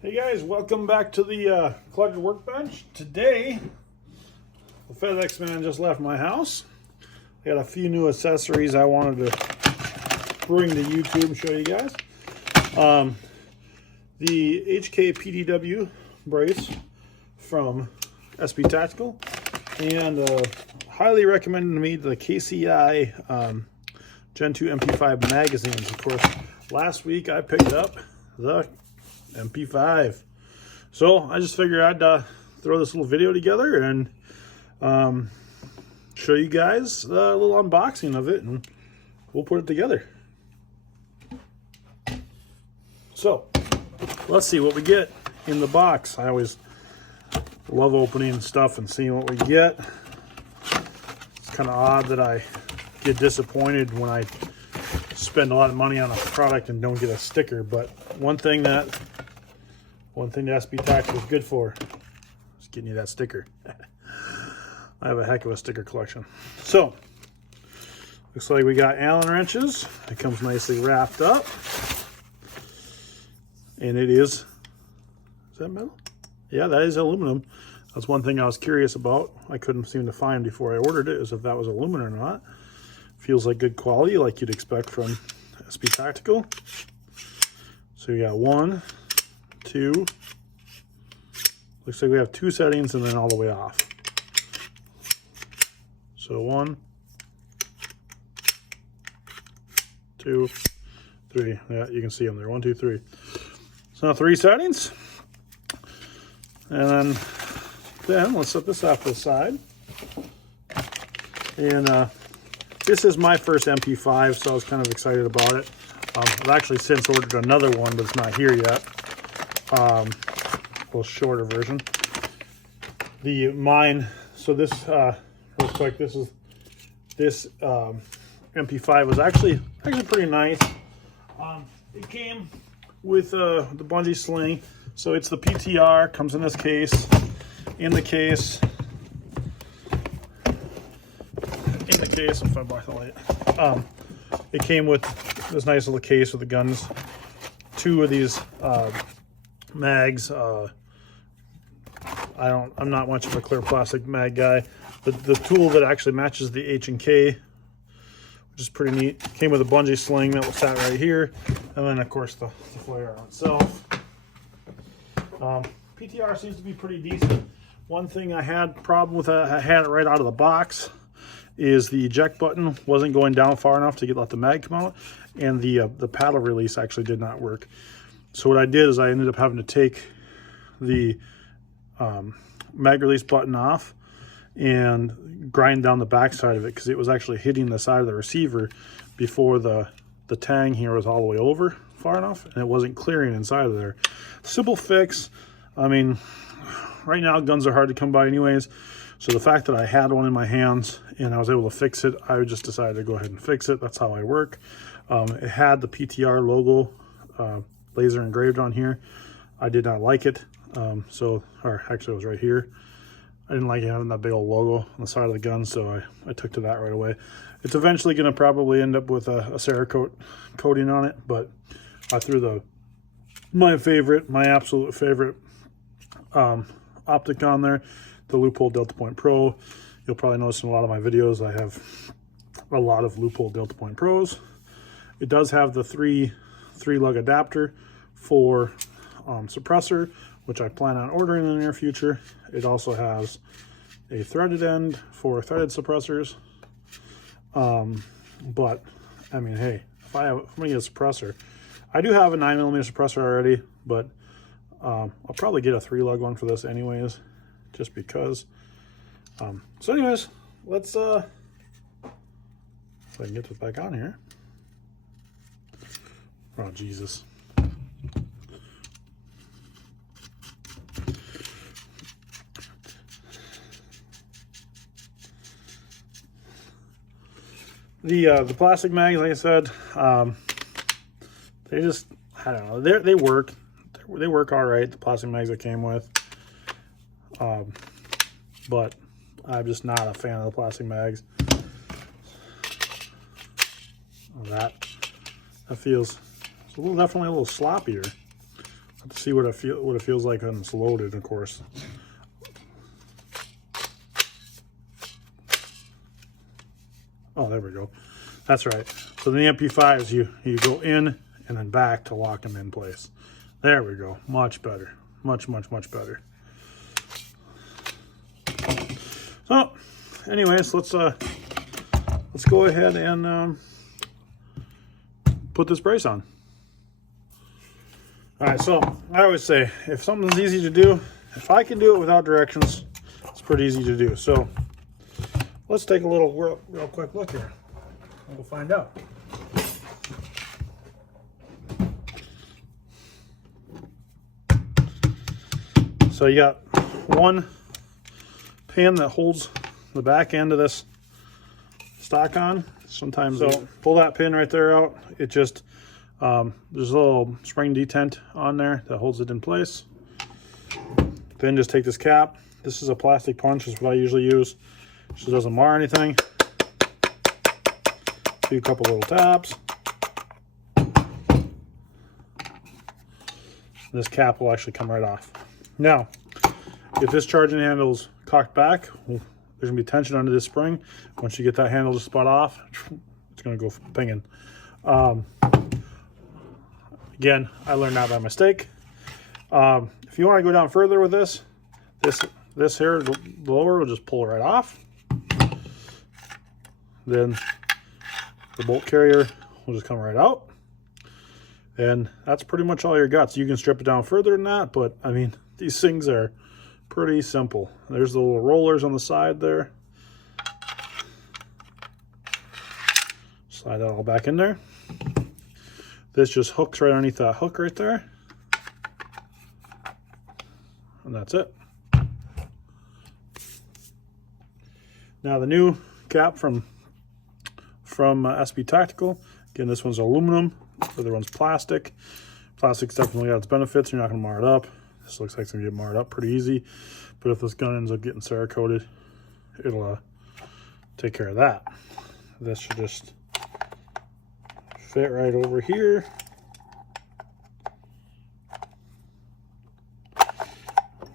Hey guys, welcome back to the Collector Workbench. Today, the FedEx man just left my house. I got a few new accessories I wanted to bring to YouTube and show you guys. The HKPDW brace from SP Tactical, and highly recommended to me the HCI Gen 2 MP5 magazines. Of course, last week I picked up the MP5. So I just figured I'd throw this little video together and show you guys a little unboxing of it, and we'll put it together. So let's see what we get in the box. I always love opening stuff and seeing what we get. It's kind of odd that I get disappointed when I spend a lot of money on a product and don't get a sticker, but one thing that SP Tactical is good for is getting you that sticker. I have a heck of a sticker collection. So looks like we got Allen wrenches. It comes nicely wrapped up, and it is that metal? Yeah, that is aluminum. That's one thing I was curious about. I couldn't seem to find before I ordered it, is if that was aluminum or not. Feels like good quality, like you'd expect from SP Tactical. So we got 1, 2. Looks like we have 2 settings and then all the way off. So 1, 2, 3. Yeah, you can see them there. 1, 2, 3. So now 3 settings. And then let's set this off to the side. And this is my first MP5, so I was kind of excited about it. I've actually since ordered another one, but it's not here yet. A little shorter version. So this, real quick, this MP5 was actually pretty nice. It came with the bungee sling, so it's the PTR, comes in this case. In the case, if I block the light, it came with this nice little case with the guns. 2 of these mags. I'm not much of a clear plastic mag guy. The tool that actually matches the H&K, which is pretty neat, came with a bungee sling that was sat right here, and then of course the flare arm itself. PTR seems to be pretty decent. One thing I had problem with, I had it right out of the box, is the eject button wasn't going down far enough to let the mag come out, and the paddle release actually did not work. So what I did is I ended up having to take the mag release button off and grind down the back side of it, because it was actually hitting the side of the receiver before the tang here was all the way over far enough, and it wasn't clearing inside of there. Simple fix. I mean, right now guns are hard to come by anyways, so the fact that I had one in my hands and I was able to fix it, I just decided to go ahead and fix it. That's how I work. It had the PTR logo laser engraved on here. I did not like it, or actually it was right here. I didn't like having that big old logo on the side of the gun, so I took to that right away. It's eventually going to probably end up with a Cerakote coating on it, but I threw my absolute favorite optic on there, the Loophole Delta Point Pro. You'll probably notice in a lot of my videos I have a lot of Loophole Delta Point Pros. It does have the three lug adapter for suppressor, which I plan on ordering in the near future. It also has a threaded end for threaded suppressors. But I mean, hey, if I'm gonna get a suppressor, I do have a 9mm suppressor already, but I'll probably get a 3-lug one for this anyways, just because. So anyways, let's if I can get this back on here. Oh Jesus. The plastic mags, like I said, they just, I don't know, they work all right, the plastic mags it came with, but I'm just not a fan of the plastic mags. That feels, it's definitely a little sloppier. Let's see what it feels like when it's loaded, of course. Oh, there we go. That's right. So the MP5s, you go in and then back to lock them in place. There we go. Much better. Much, much, much better. So, anyways, let's go ahead and put this brace on. All right, so I always say, if something's easy to do, if I can do it without directions, it's pretty easy to do. So let's take a little real quick look here. We'll find out. So you got one pin that holds the back end of this stock on. Sometimes so pull that pin right there out. It just there's a little spring detent on there that holds it in place. Then just take this cap. This is a plastic punch, is what I usually use, so it doesn't mar anything. Do a couple little taps. This cap will actually come right off. Now, if this charging handle is cocked back, there's gonna be tension under this spring. Once you get that handle to spot off, it's gonna go pinging. Again, I learned that by mistake. If you want to go down further with this here, the lower will just pull right off. Then the bolt carrier will just come right out. And that's pretty much all your guts. You can strip it down further than that, but I mean, these things are pretty simple. There's the little rollers on the side there. Slide that all back in there. This just hooks right underneath that hook right there. And that's it. Now the new cap from SB Tactical. Again, this one's aluminum. The other one's plastic. Plastic's definitely got its benefits. You're not going to mar it up. This looks like it's going to get marred up pretty easy. But if this gun ends up getting Cerakoted, it'll take care of that. This should just fit right over here.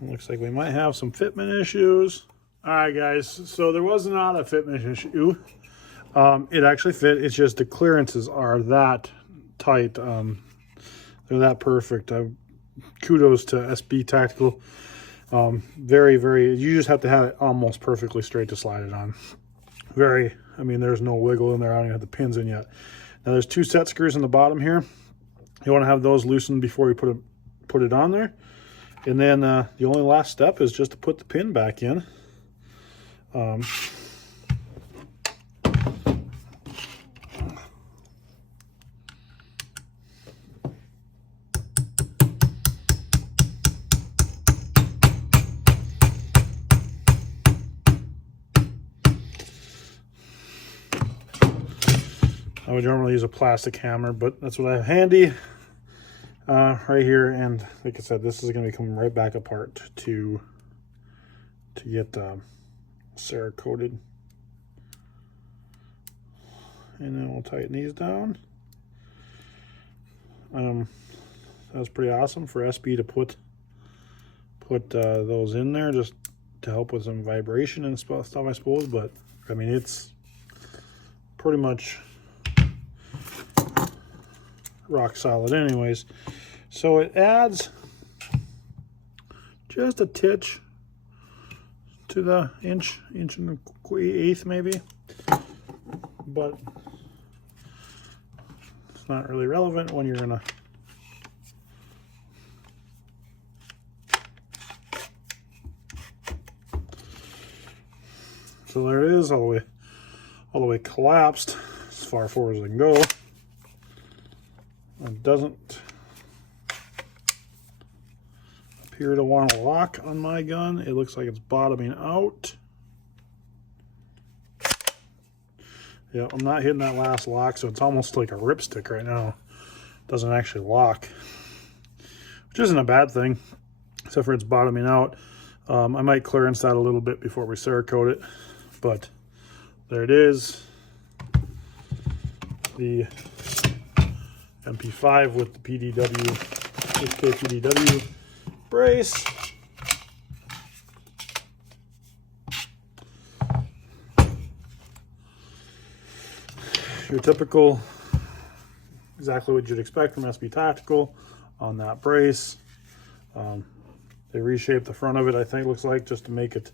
Looks like we might have some fitment issues. All right, guys, so there was not a fitment issue. It actually fit. It's just the clearances are that tight. They're that perfect. Kudos to SB Tactical. Very, very, you just have to have it almost perfectly straight to slide it on. I mean, there's no wiggle in there. I don't even have the pins in yet. Now there's 2 set screws in the bottom here. You want to have those loosened before you put it on there. And then the only last step is just to put the pin back in. I would normally use a plastic hammer, but that's what I have handy right here. And like I said, this is going to be coming right back apart to get Cerakoted. And then we'll tighten these down. That was pretty awesome for SB to put those in there just to help with some vibration and stuff, I suppose. But I mean, it's pretty much rock solid anyways. So it adds just a titch to the inch and an eighth maybe, but it's not really relevant when you're gonna so there it is, all the way collapsed as far forward as I can go. It doesn't appear to want to lock on my gun. It looks like it's bottoming out. Yeah, I'm not hitting that last lock, so it's almost like a ripstick right now. It doesn't actually lock, which isn't a bad thing, except for it's bottoming out. I might clearance that a little bit before we Cerakote it, but there it is. The MP5 with the PDW HKPDW brace. Your typical, exactly what you'd expect from SB Tactical on that brace. They reshaped the front of it, I think, looks like, just to make it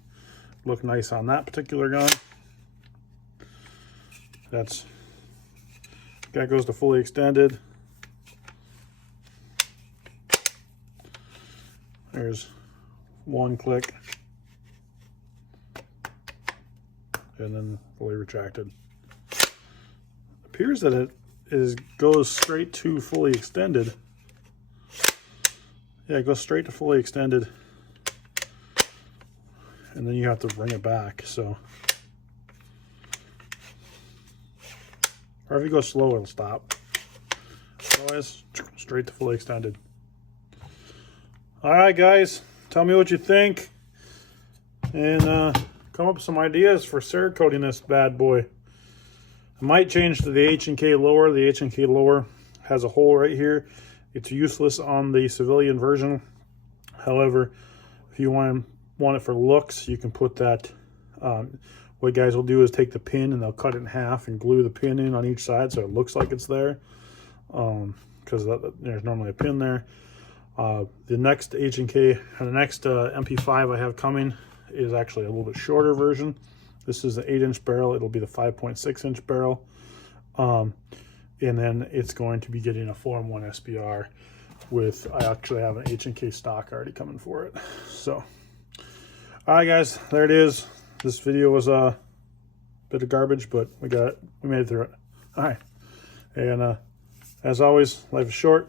look nice on that particular gun. That goes to fully extended. There's one click, and then fully retracted. Appears that it goes straight to fully extended. Yeah, it goes straight to fully extended, and then you have to bring it back. So, or if you go slow, it'll stop. Otherwise, straight to fully extended. All right, guys, tell me what you think, and come up with some ideas for Cerakoting this bad boy. I might change to the H&K lower. The H&K lower has a hole right here. It's useless on the civilian version. However, if you want it for looks, you can put that. What guys will do is take the pin and they'll cut it in half and glue the pin in on each side so it looks like it's there. Because there's normally a pin there. The next H&K, the next MP5 I have coming is actually a little bit shorter version. This is the 8-inch barrel. It'll be the 5.6-inch barrel. And then it's going to be getting a Form 1 SBR with, I actually have an H&K stock already coming for it. So, all right, guys, there it is. This video was a bit of garbage, but we made it through it. All right. And as always, life is short.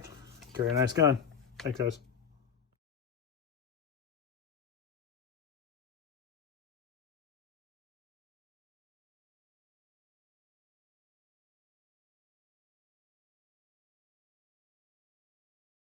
Carry a nice gun. Thanks, guys.